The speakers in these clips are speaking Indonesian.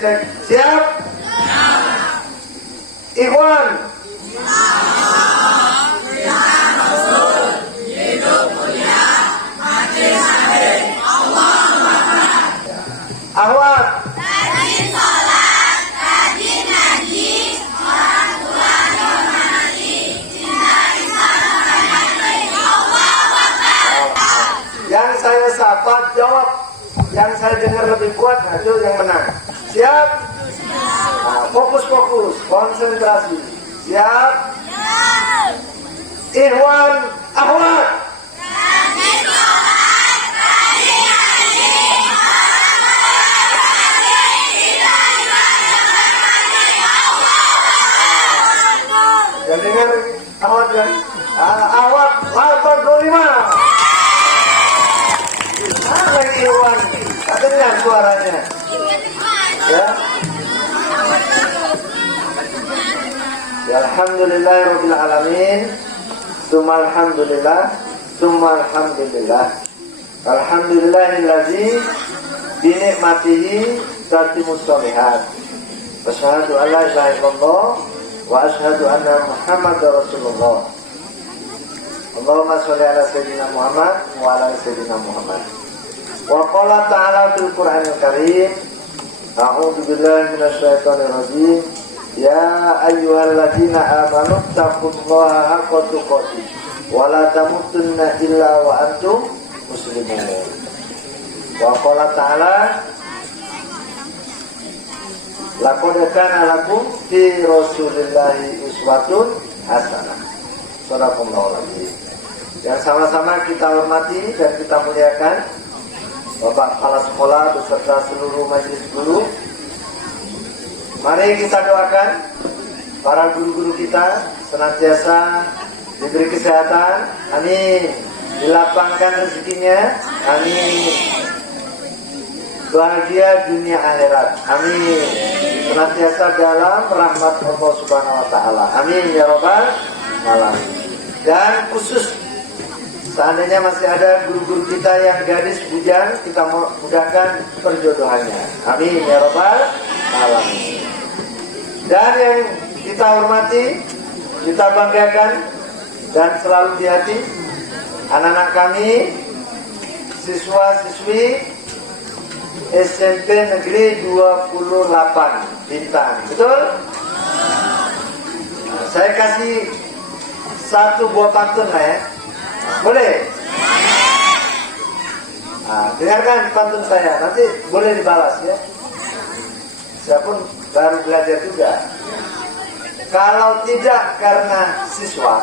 cek. Siap? Ikhwan. Ahwat. Rajin sholat, rajin ngaji, orang tua dihormati, cintai sama Allahu Akbar. Yang saya sapa jawab, yang saya dengar lebih kuat, nah itu yang menang. Siap? Nah, fokus, konsentrasi. Siap? Ikhwan, ahwat. Rajin sholat, rajin ngaji, orang tua dihormati, cintai sama Allahu Akbar. Yang dengar ahwat kan? Ahwat 85. Lagi Ikhwan, tak dengar suaranya. Ya. Ya, alhamdulillahirabbil alamin. Alhamdulillah. Alhamdulillahillazi bi ni'matihi tatimmus shalihat. Asyhadu an la ilaha illallah wa asyhadu anna Muhammadar Rasulullah. Allahumma sholli ala sayyidina Muhammad wa ala sayyidina Muhammad. Wa qala ta'ala fil Qur'anil Karim, a'udzu billahi minasyaitonir rajim. Ya ayyuhalladzina amanu taqullaha haqqa tuqatih wa la tamutunna illa wa antum muslimun. Wa qala ta'ala, laqad kana lakum fi rasulillahi uswatun hasanah. Shadaqallahul azim. Yang sama-sama kita hormati dan kita muliakan Bapak Kepala Sekolah beserta seluruh majelis guru. Mari kita doakan para guru-guru kita senantiasa diberi kesehatan, amin. Dilapangkan rezekinya, amin. Bahagia dunia akhirat, amin. Senantiasa dalam rahmat Allah Subhanahu wa taala, amin ya rabbal alamin. Dan khusus seandainya masih ada guru-guru kita yang gadis bujang, kita mudahkan perjodohannya, amin ya rabbal alamin. Dan yang kita hormati, kita banggakan dan selalu di hati anak-anak kami, siswa-siswi SMP Negeri 28 Bintan, betul? Nah, saya kasih satu buah pantun lah ya, boleh? Nah, dengarkan pantun saya, nanti boleh dibalas ya. Saya pun baru belajar juga. Kalau tidak karena siswa,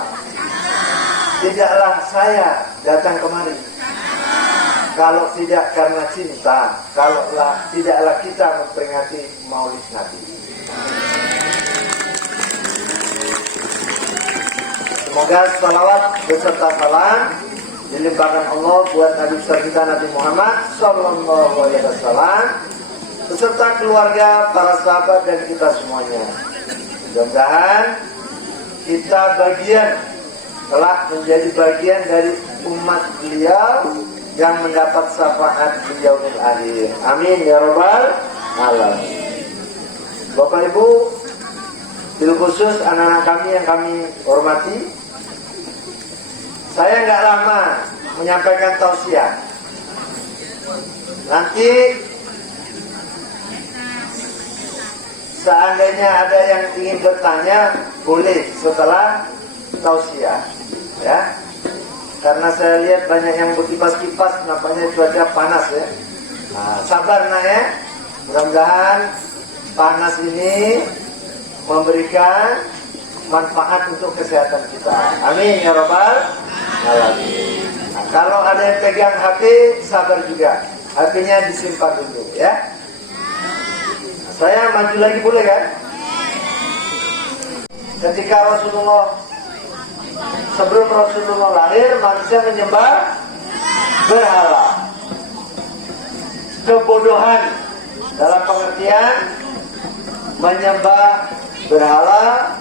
tidaklah saya datang kemari. Kalau tidak karena cinta, tidaklah kita memperingati Maulid Nabi. Semoga salawat beserta salam dilimpahkan Allah buat Nabi besar kita Nabi Muhammad Sallallahu Alaihi Wasallam beserta keluarga, para sahabat dan kita semuanya. Mudah-mudahan kita telah menjadi bagian dari umat beliau yang mendapat syafaat di yaumil akhir. Amin ya rabbal alamin. Bapak Ibu, bil khusus anak-anak kami yang kami hormati, saya nggak lama menyampaikan tausiah. Nanti seandainya ada yang ingin bertanya, boleh setelah tausiah, ya. Karena saya lihat banyak yang berkipas-kipas, nampaknya cuaca panas ya. Nah, sabar nak ya. Mudah-mudahan panas ini memberikan manfaat untuk kesehatan kita. Amin ya rabbal alamin. Nah, kalau ada yang pegang HP, sabar juga. HP-nya disimpan dulu ya. Nah, saya maju lagi boleh kan? Ketika sebelum Rasulullah lahir, manusia menyembah berhala. Kebodohan dalam pengertian menyembah berhala,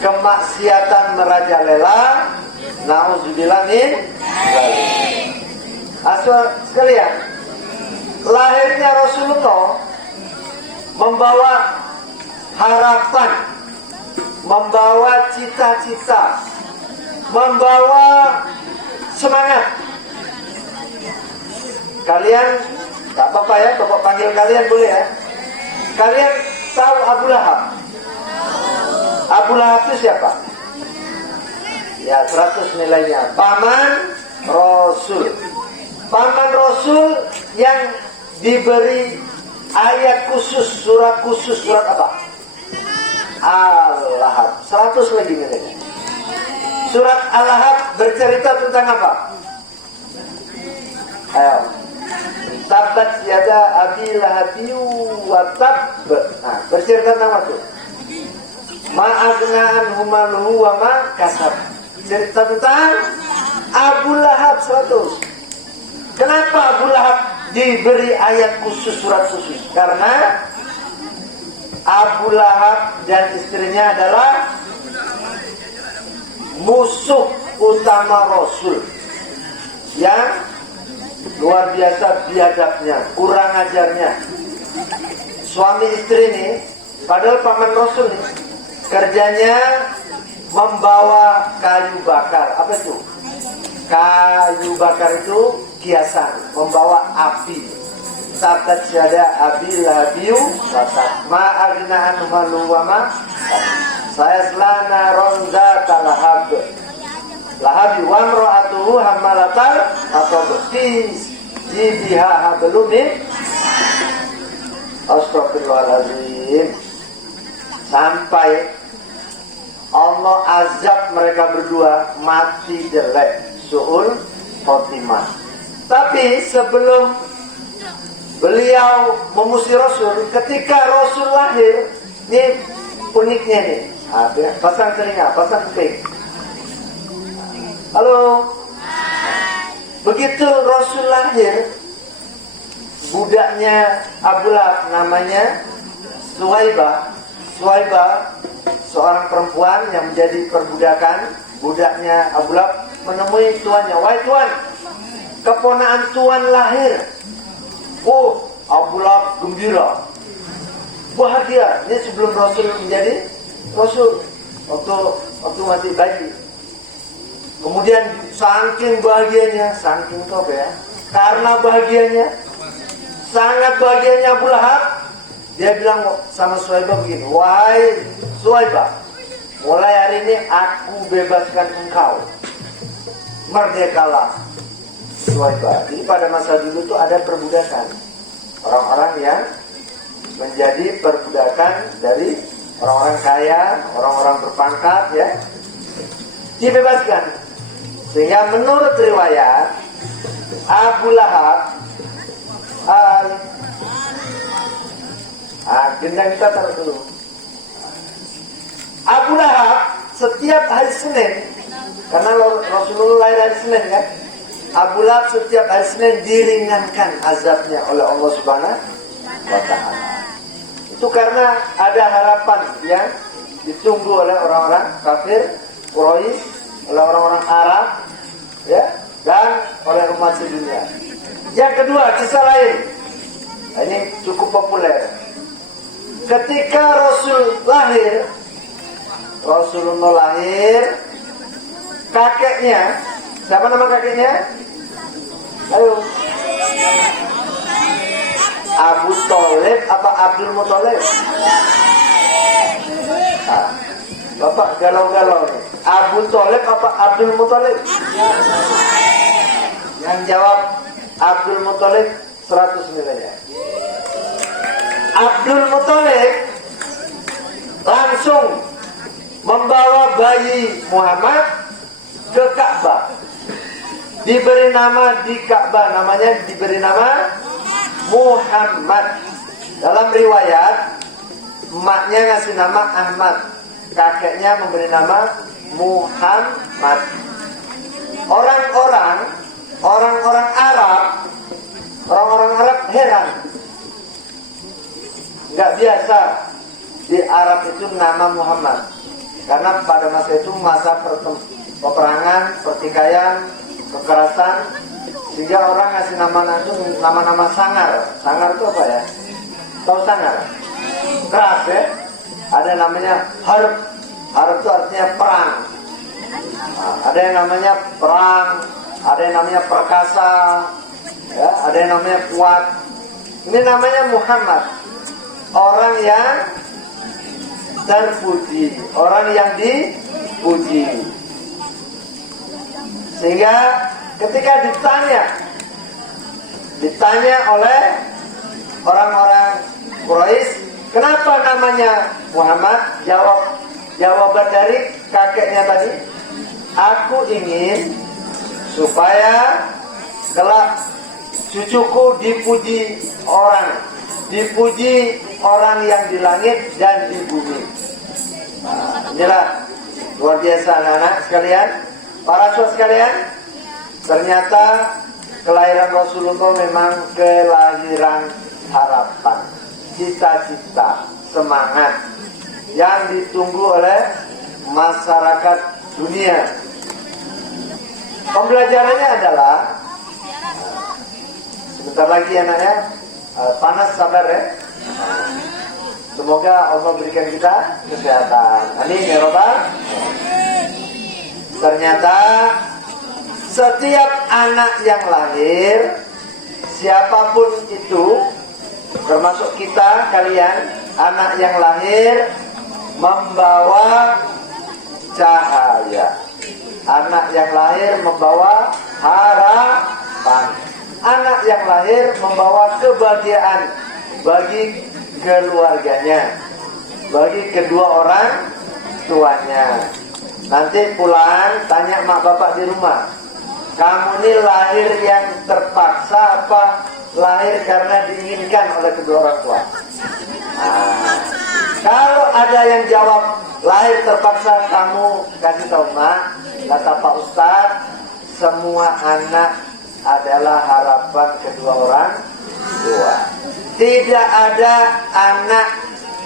kemaksiatan merajalela, nauzubillah min dzalik. Asal sekalian, lahirnya Rasulullah membawa harapan, membawa cita-cita, membawa semangat. Kalian, gak apa-apa ya, Bapak panggil kalian boleh ya. Kalian tahu Abu Lahab? Abu Lahab itu siapa? Ya, 100 nilainya. Paman Rasul. Paman Rasul yang diberi ayat khusus, surat khusus, surat apa? Al-Lahab. 100 lagi nilainya. Surat Al-Lahab bercerita tentang apa? Ayo. Tabat yada abi lahabiyu wa tab. Nah, bercerita tentang apa tuh? Ma'aghna'an humaluhu wa ma kasab. Cerita tentang Abu Lahab 100. Kenapa Abu Lahab diberi ayat khusus, surat khusus? Karena Abu Lahab dan istrinya adalah musuh utama Rasul yang luar biasa biadabnya, kurang ajarnya. Suami istri ini, padahal paman Rasul nih, kerjanya membawa kayu bakar. Apa itu? Kayu bakar itu kiasan, membawa api. Tabat syada abi lahabiyu watab ma'aghna'an malu wa ma. Saya selana ronza talahab lahabi wa mra'atuhu hammalatal atau fi jibiha hablum min. Astagfirullahaladzim. Sampai Allah azab mereka berdua mati jelek, su'ul khotimah. Tapi sebelum beliau memusir Rasul, ketika Rasul lahir, ini uniknya nih. Pasang telinga, pasang kuping. Halo. Begitu Rasul lahir, budaknya Abu Lahab namanya Suwaibah. Suwaibah seorang perempuan yang menjadi perbudakan. Budaknya Abu Lahab menemui tuannya. Wahai tuan, keponakan tuan lahir. Oh, Abu Lahab gembira, bahagia. Ini sebelum Rasul menjadi Rasul, waktu masih bayi. Kemudian saking bahagianya, saking top ya, karena bahagianya, sangat bahagianya Abu Lahab, dia bilang sama Suwaibah begini, wahai Suwaibah, mulai hari ini aku bebaskan engkau, merdekalah Suwaibah. Jadi pada masa dulu tuh ada perbudakan, orang-orang yang menjadi perbudakan dari orang-orang kaya, orang-orang berpangkat ya, dibebaskan. Sehingga menurut riwayat Abu Lahab gendang kita taruh dulu. Abu Lahab setiap hari Senin, karena Rasulullah lahir hari Senin kan, Abu Lahab setiap hari Senin diringankan azabnya oleh Allah Subhanahu wa Ta'ala. Itu karena ada harapan yang ditunggu oleh orang-orang kafir Quraisy, oleh orang-orang Arab ya, dan oleh umat sedunia. Yang kedua, kisah lain. Nah, ini cukup populer. Ketika Rasulullah lahir, kakeknya, siapa nama kakeknya? Ayo. Abu Thalib apa Abdul Muthalib? Nah, Bapak galau-galau nih. Abu Thalib apa Abdul Muthalib? Yang jawab Abdul Muthalib 100 nilainya. Abdul Muthalib langsung membawa bayi Muhammad ke Ka'bah. Diberi nama di Ka'bah, namanya diberi nama Muhammad. Dalam riwayat emaknya ngasih nama Ahmad, kakeknya memberi nama Muhammad. Orang-orang Arab heran. Nggak biasa di Arab itu nama Muhammad, karena pada masa itu masa peperangan, pertikaian, kekerasan, sehingga orang ngasih nama-nama sangar. Sangar itu apa ya? Tahu sangar? keras ya. Ada yang namanya harb. Harb itu artinya perang. Nah, ada yang namanya perang, ada yang namanya perkasa, ya, ada yang namanya kuat. Ini namanya Muhammad, orang yang terpuji, orang yang dipuji. Sehingga ketika ditanya oleh orang-orang Quraisy, kenapa namanya Muhammad? Jawaban dari kakeknya tadi, aku ingin supaya kelak cucuku dipuji orang yang di langit dan di bumi. Nah, inilah luar biasa anak-anak sekalian, para siswa sekalian. Ternyata kelahiran Rasulullah memang kelahiran harapan, cita-cita, semangat yang ditunggu oleh masyarakat dunia. Pembelajarannya adalah, sebentar lagi anaknya, panas sabar ya. Semoga Allah berikan kita kesehatan. Amin ya Rabbal. Ternyata setiap anak yang lahir, siapapun itu, termasuk kita, kalian, anak yang lahir membawa cahaya. Anak yang lahir membawa harapan. Anak yang lahir membawa kebahagiaan bagi keluarganya, bagi kedua orang tuanya. Nanti pulang tanya mak bapak di rumah, kamu ini lahir yang terpaksa apa lahir karena diinginkan oleh kedua orang tua? Nah, kalau ada yang jawab lahir terpaksa, kamu kasih tahu mak, kata Pak Ustadz, semua anak adalah harapan kedua orang tua. Tidak ada anak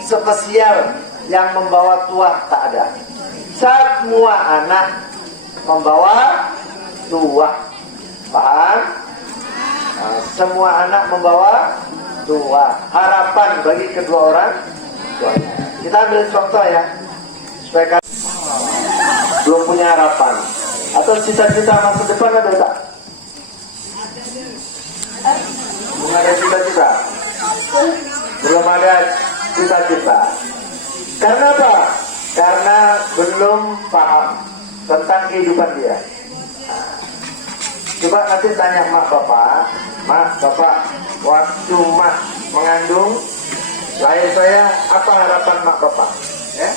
spesial yang membawa tua, tak ada. Semua anak membawa tua. Paham? Nah, semua anak membawa tua. Harapan bagi kedua orang tuanya. Kita ambil contoh ya, supaya kalian belum punya harapan atau cita-cita masa depan ada tak? Belum ada cita-cita. Belum ada cita-cita. Karena apa? Karena belum paham tentang kehidupan dia. Nah, coba nanti tanya mak bapak, waktu mak mengandung lahir saya, apa harapan mak bapak? Ya?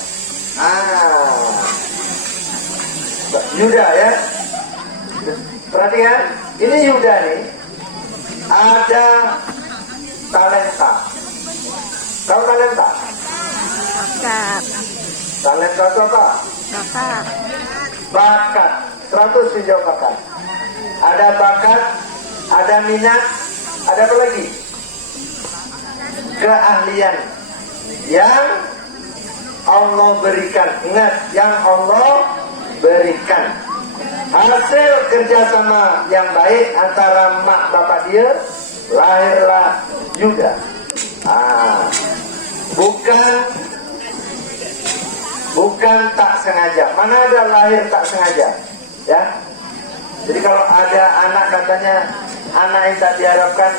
Yuda ya. Perhatikan, ini Yuda nih ada talenta. Tahu talenta? Bakat. Talenta itu apa? Bakat. Bakat. 100 hijau bakat. Ada bakat, ada minat, ada apa lagi? Keahlian yang Allah berikan. Ingat, yang Allah berikan. Hasil kerjasama yang baik antara mak bapak dia, lahirlah Yuda. Bukan tak sengaja. Mana ada lahir tak sengaja, ya? Jadi kalau ada anak katanya anak yang tak diharapkan,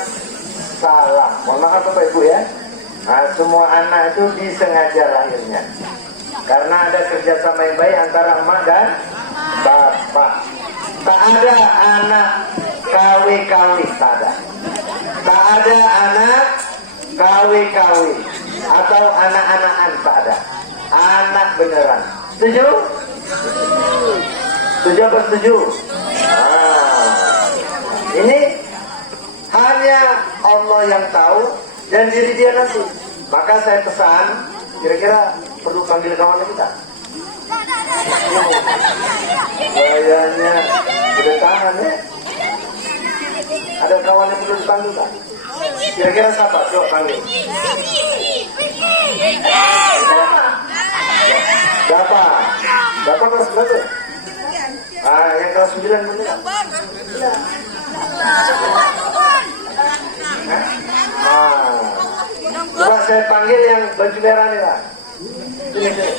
salah. Mohon maaf Bapak Ibu ya. Nah, semua anak itu disengaja lahirnya. Karena ada kerjasama yang baik antara emak dan bapak. Tak ada anak KW-KW, tak ada. Tak ada anak KW-KW atau anak-anakan, tak ada. Anak beneran. Setuju? Setuju apa setuju? Ini hanya Allah yang tahu dan diri dia nanti. Maka saya pesan, kira-kira perlu panggil kawan kita. Kayaknya udah tahan ya. Ada kawan yang perlu dipanggil tak? Kira-kira siapa? Coba panggil. Siapa kelas berapa? Yang kelas 9 bener. Coba saya panggil yang baju merah nih lah. Sini, sini.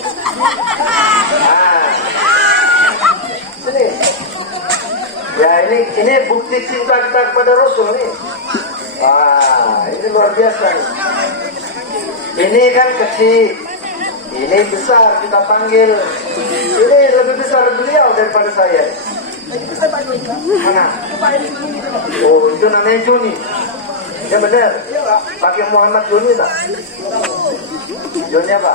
Sini. Ya ini bukti cinta kita kepada Rasul nih. Wah, ini luar biasa nih. Ini kan kecil, ini besar kita panggil. Ini lebih besar beliau daripada saya. Mana? Oh, itu namanya Juni. Ya benar. Pakai Muhammad Juni tak? Joni apa?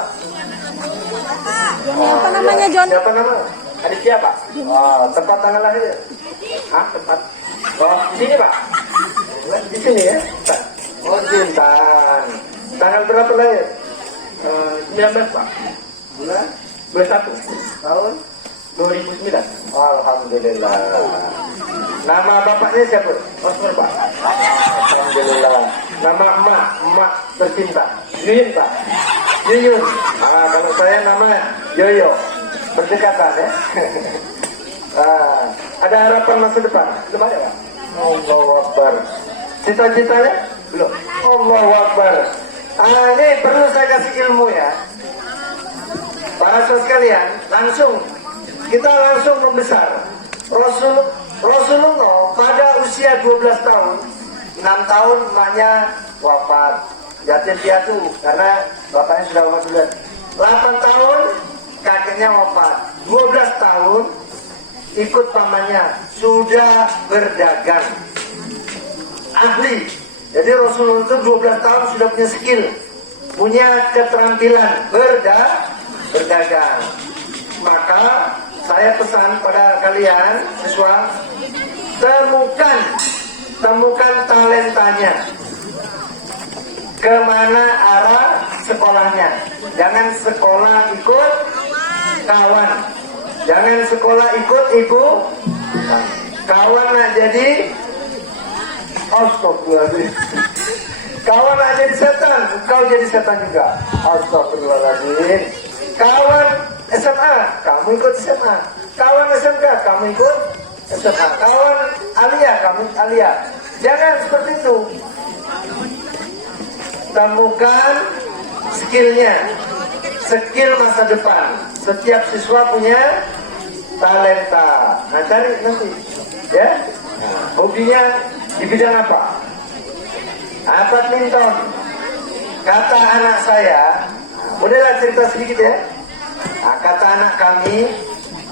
Joni apa namanya, Jon? Siapa nama? Adik siapa? Oh, tempat tanggal lahir. Hah, tempat? Oh, di sini Pak? Di sini ya? Oh, Jintan. Tanggal berapa lahir? 19 Pak. Bulan? 21. Tahun? 2009. Alhamdulillah. Nama bapaknya siapa? Osman Pak. Alhamdulillah. Nama emak tercinta. Yuyun Pak. Yuyun. Kalau saya nama Yoyo. Berdekatan ya. Ada harapan masa depan? Belum ada Pak? Allahu Akbar. Cita-citanya? Belum. Allahu Akbar. Ini perlu saya kasih ilmu ya. Para saudara sekalian, kita langsung membesar. Rasulullah pada usia 12 tahun, 6 tahun emaknya wafat, yatim piatu karena bapaknya sudah wafat duluan. 8 tahun kakeknya wafat, 12 tahun ikut pamannya, sudah berdagang, ahli. Jadi Rasulullah itu 12 tahun sudah punya skill, punya keterampilan berdagang. Maka saya pesan pada kalian siswa, temukan talentanya, kemana arah sekolahnya. Jangan sekolah ikut kawan, jangan sekolah ikut ibu kawan. Nak jadi astagfirullahaladzim, kawan nak jadi setan, kau jadi setan juga. Astagfirullahaladzim. Kawan SMA, kamu ikut SMA. Kawan SMK, kamu ikut SMA. Kawan Alia, kamu Alia. Jangan seperti itu. Temukan skillnya, skill masa depan. Setiap siswa punya talenta. Nah, cari nanti, ya. Hobinya di bidang apa? Badminton. Kata anak saya, bolehlah cerita sedikit ya. Kata anak kami,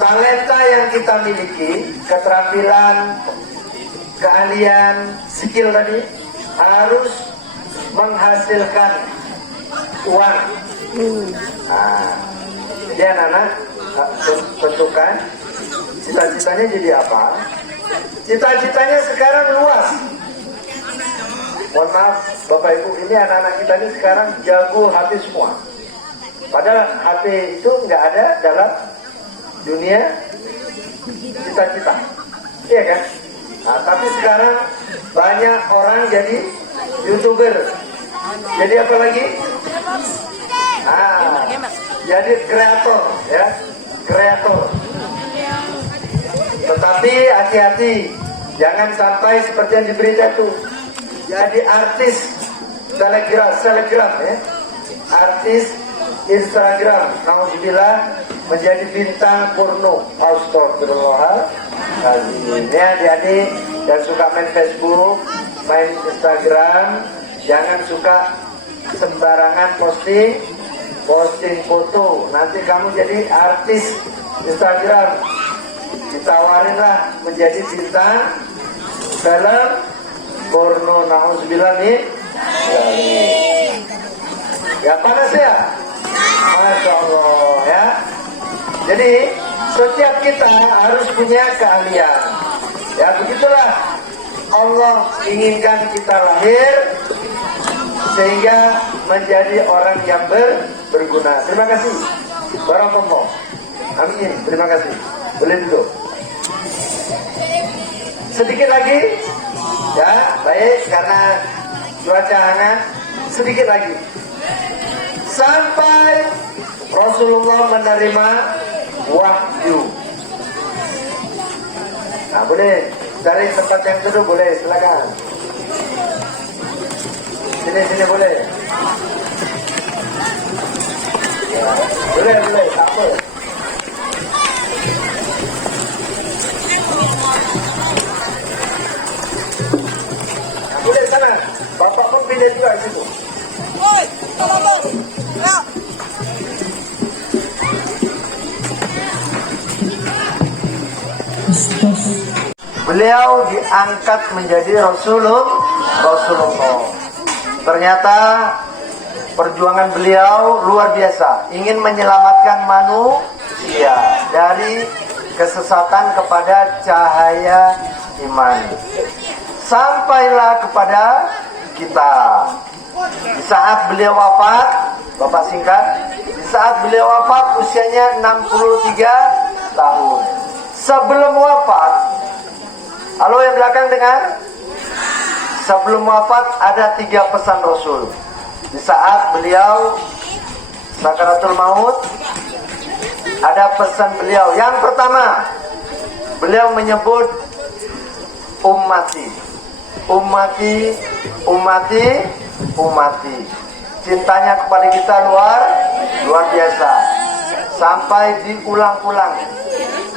talenta yang kita miliki, keterampilan, keahlian, skill tadi harus menghasilkan uang. Jadi anak-anak tentukan cita-citanya jadi apa. Cita-citanya sekarang luas. Mohon maaf Bapak Ibu, ini anak-anak kita ini sekarang jago HP semua. Padahal HP itu nggak ada dalam dunia cita-cita, iya kan? Nah, tapi sekarang banyak orang jadi YouTuber, jadi apa lagi? Jadi kreator, ya, kreator. Tetapi hati-hati, jangan sampai seperti yang di berita itu, jadi artis selebgram, ya, artis Instagram, alhamdulillah menjadi bintang porno. Astagfirullahaladzim. Ini adik-adik yang suka main Facebook, main Instagram, jangan suka sembarangan posting foto. Nanti kamu jadi artis Instagram, ditawarinlah menjadi bintang film porno. Nauzubillah nih. Ya panas ya. Masya Allah ya. Jadi setiap kita harus punya keahlian. Ya begitulah Allah inginkan kita lahir sehingga menjadi orang yang berguna. Terima kasih. Barakallah. Amin. Terima kasih. Boleh duduk. Sedikit lagi. Ya, baik karena cuaca hangat. Sedikit lagi. Sampai Rasulullah menerima wahyu. Nah, boleh cari tempat yang duduk, boleh, silakan. Sini boleh. Boleh, boleh, tak apa. Boleh sana. Bapak pun pilih juga di situ. Oi, tolong. Ya. Beliau diangkat menjadi Rasulullah. Ternyata perjuangan beliau luar biasa, ingin menyelamatkan manusia dari kesesatan kepada cahaya iman. Sampailah kepada kita. Di saat beliau wafat, Bapak singkat, di saat beliau wafat usianya 63 tahun. Sebelum wafat, halo yang belakang dengar? Sebelum wafat ada 3 pesan Rasul. Di saat beliau sakaratul maut, ada pesan beliau. Yang pertama, beliau menyebut ummati, ummati, ummati, ummati. Cintanya kepada kita luar biasa. Sampai diulang-ulang.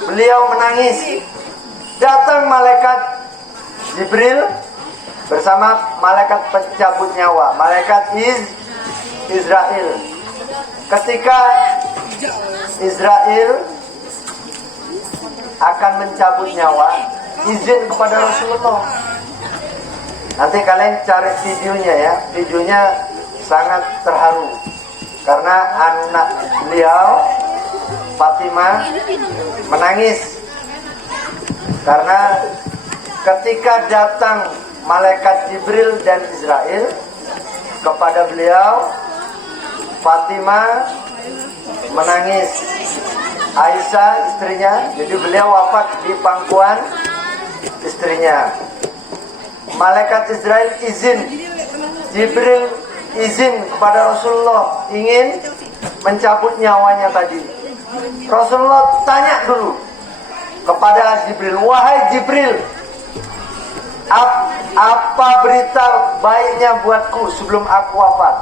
Beliau menangis. Datang malaikat Jibril bersama malaikat pencabut nyawa, malaikat Israel. Ketika Israel akan mencabut nyawa, izin kepada Rasulullah. Nanti kalian cari videonya ya. Videonya sangat terharu karena anak beliau Fatimah menangis karena ketika datang malaikat Jibril dan Israel kepada beliau, Fatimah menangis. Aisyah istrinya, jadi beliau wafat di pangkuan istrinya. Malaikat Israel izin, Jibril izin kepada Rasulullah ingin mencabut nyawanya tadi. Rasulullah tanya dulu kepada Jibril, wahai Jibril, apa berita baiknya buatku sebelum aku wafat?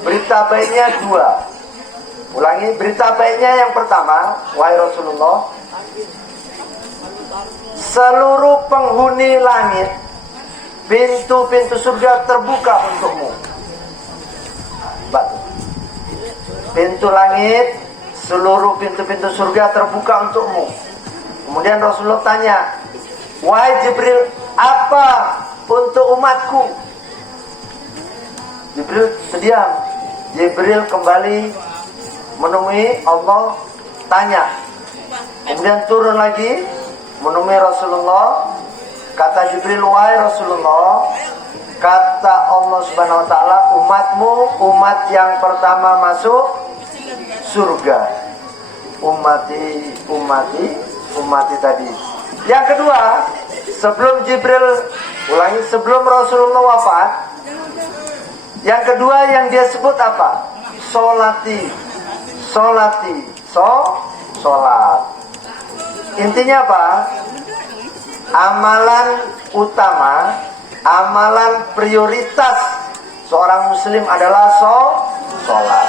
Berita baiknya 2. Ulangi, berita baiknya yang pertama, wahai Rasulullah, seluruh penghuni langit, pintu-pintu surga terbuka untukmu. Pintu langit, seluruh pintu-pintu surga terbuka untukmu. Kemudian Rasulullah tanya, wahai Jibril, apa untuk umatku? Jibril terdiam. Jibril kembali menemui Allah, tanya. Kemudian turun lagi menemui Rasulullah. Kata Jibril, wahai Rasulullah, kata Allah Subhanahu wa taala, umatmu umat yang pertama masuk surga. Ummati, ummati, ummati tadi. Yang kedua, sebelum Jibril, ulangi, sebelum Rasulullah wafat, yang kedua yang dia sebut apa? Solati, solati, solat. Intinya apa? Amalan utama, amalan prioritas seorang muslim adalah sholat.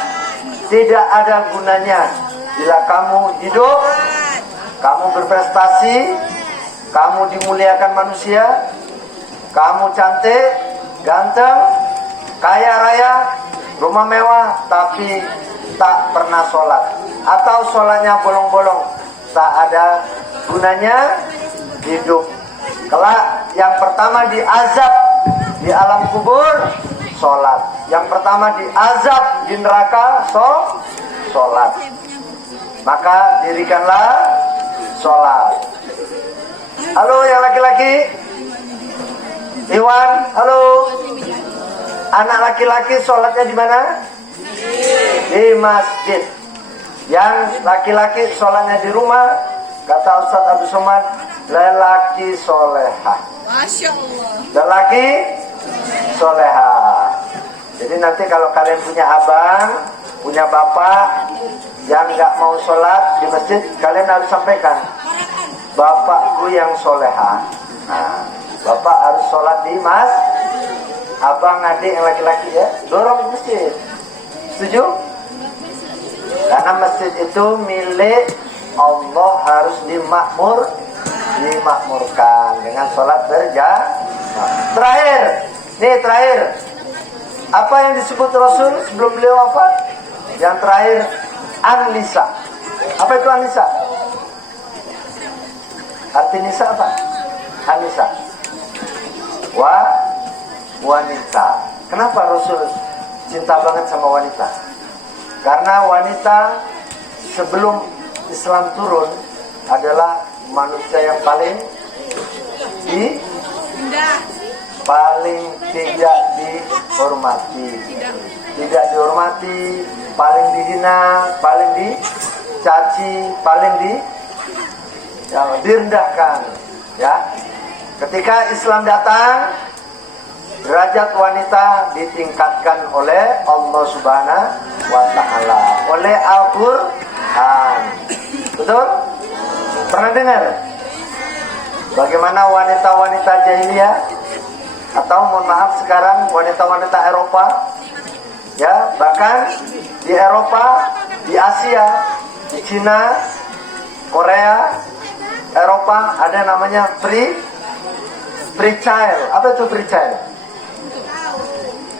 Tidak ada gunanya bila kamu hidup, kamu berprestasi, kamu dimuliakan manusia, kamu cantik, ganteng, kaya raya, rumah mewah, tapi tak pernah sholat, atau sholatnya bolong-bolong, tak ada gunanya hidup. Kelak yang pertama diazab di alam kubur, sholat. Yang pertama diazab di neraka, sholat. Maka dirikanlah sholat. Halo yang laki-laki, Iwan, halo. Anak laki-laki sholatnya di mana? Di masjid. Yang laki-laki sholatnya di rumah, kata Ustaz Abdul Somad, lelaki solehah. Masya Allah. Lelaki solehah. Jadi nanti kalau kalian punya abang, punya bapak yang nggak mau sholat di masjid, kalian harus sampaikan, bapakku yang solehah. Nah, bapak harus sholat di abang adik yang laki-laki ya, dorong ke masjid. Setuju? Karena masjid itu milik Allah, harus dimakmurkan dengan sholat berjamaah. Terakhir, apa yang disebut Rasul sebelum beliau wafat? Yang terakhir, an-nisa. Apa itu an-nisa? Arti nisa apa? An-nisa. Wanita. Kenapa Rasul cinta banget sama wanita? Karena wanita sebelum Islam turun adalah manusia yang paling tidak dihormati, paling dihina, paling dicaci, paling direndahkan. Ya, ketika Islam datang, derajat wanita ditingkatkan oleh Allah Subhanahu wa Ta'ala, oleh Al-Quran. Betul? Pernah dengar bagaimana wanita-wanita jahiliyah, atau mohon maaf sekarang wanita-wanita Eropa, ya, bahkan di Eropa, di Asia, di Cina, Korea, Eropa ada namanya free child. Apa itu free child?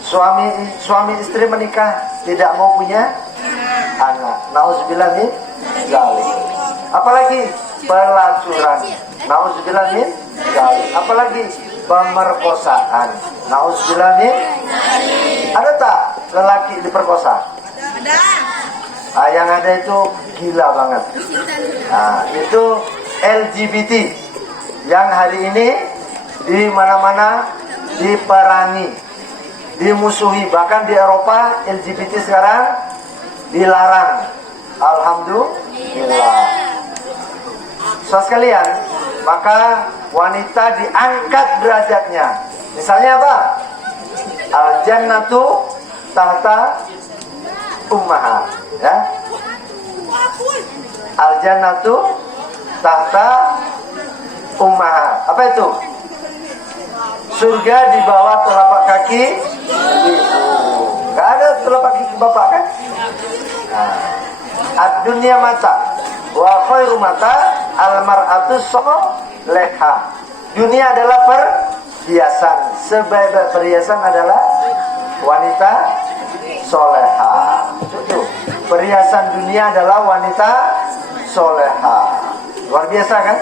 Suami istri menikah tidak mau punya anak. Nauzubillah min dzalik. Apalagi pelacuran. Nauzubillah min dzalik. Apalagi pemerkosaan. Nauzubillah min dzalik. Ada tak lelaki diperkosa? Ada. Yang ada itu gila banget. Itu LGBT yang hari ini di mana-mana diperangi, dimusuhi. Bahkan di Eropa LGBT sekarang dilarang. Alhamdulillah. Saudara sekalian, maka wanita diangkat derajatnya. Misalnya apa? Al-jannatu tahta ummahat, ya. Al-jannatu tahta ummahat. Apa itu? Surga di bawah telapak kaki ibu. Gak ada telapak kaki bapak kan? Ad-dunya mata wa khairu mata al-mar'atu leha. Dunia adalah perhiasan. Sebaik-baik perhiasan adalah wanita soleha. Itu perhiasan dunia adalah wanita soleha. Luar biasa kan?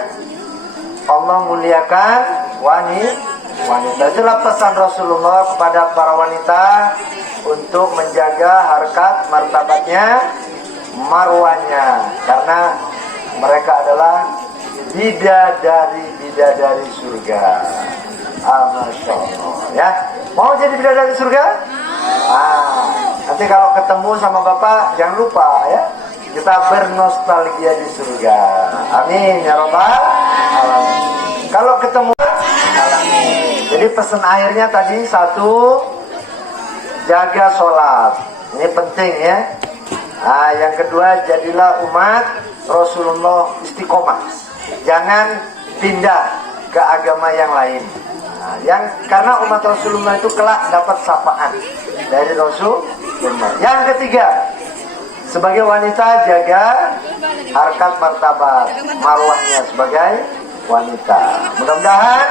Allah muliakan wanita. Itulah pesan Rasulullah kepada para wanita untuk menjaga harkat martabatnya, marwahnya, karena mereka adalah bidadari surga. Masya Allah, ya. Mau jadi bidadari surga? Nanti kalau ketemu sama Bapak jangan lupa, ya, kita bernostalgia di surga. Amin ya Rabbal alamin. Kalau ketemu, alamin. Jadi pesan akhirnya tadi, satu, jaga sholat. Ini penting, ya. Yang kedua, jadilah umat Rasulullah istiqomah. Jangan pindah ke agama yang lain. Karena umat Rasulullah itu kelak dapat sapaan dari Rasulullah. Yang ketiga, sebagai wanita jaga harkat martabat, marwahnya sebagai wanita. Mudah-mudahan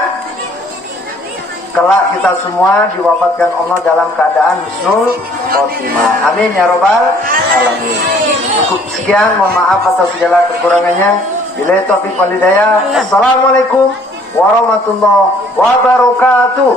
kelak kita semua diwafatkan Allah dalam keadaan husnul khotimah. Amin ya Rabbal alamin. Cukup sekian, mohon maaf atas segala kekurangannya. Billahi taufiq wal hidayah. Assalamualaikum warahmatullahi wabarakatuh.